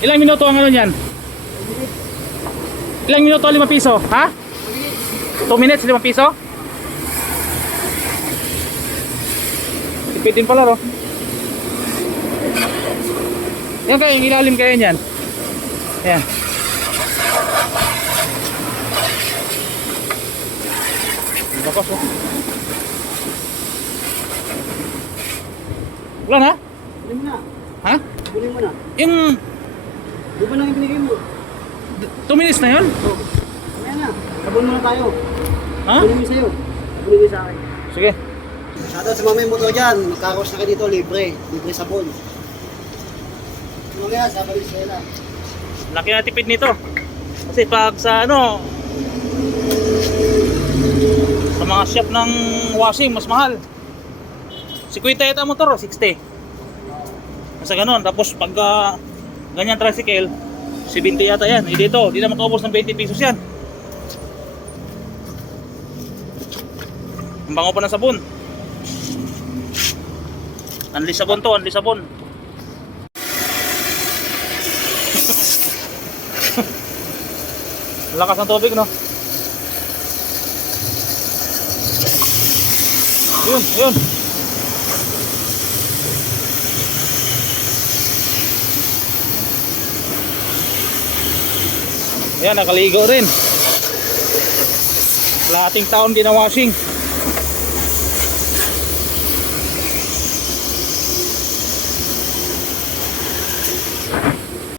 Ilang minuto ang ano niyan? Ilang minuto? 5 piso? Ha? 2 minutes, 5 piso? Tipid din pala, no? Yan kayo, yung ilalim kayo niyan. Yan. Bakos, oh. Wala na? Bili mo na. Ha? Bili mo na. Yung Di ba lang yung binigay mo? 2 minutes na yun? Oo. Kaya na. Sabon muna tayo. Ha? Bili mo sa'yo. Bili mo sa akin. Sige. Shoutout sa mga may motor dyan. Magkakos na kayo dito. Libre. Libre sabon. Mamaya sa Valenzuela. Laki na tipid nito. Kasi pag sa ano, sa mga shop ng washing, mas mahal. 50 yata motor, 60. Basta ganun. Tapos pag ganyan tricycle, 70 yata yan. Eh dito, di na makaubos ng 20 pesos yan. Ang bango pa ng sabon. Anli sabon to, anli sabon. Lakas ng tubig, no? Yun, yun. Ayan, nakaligo rin. Lahating taon din na washing.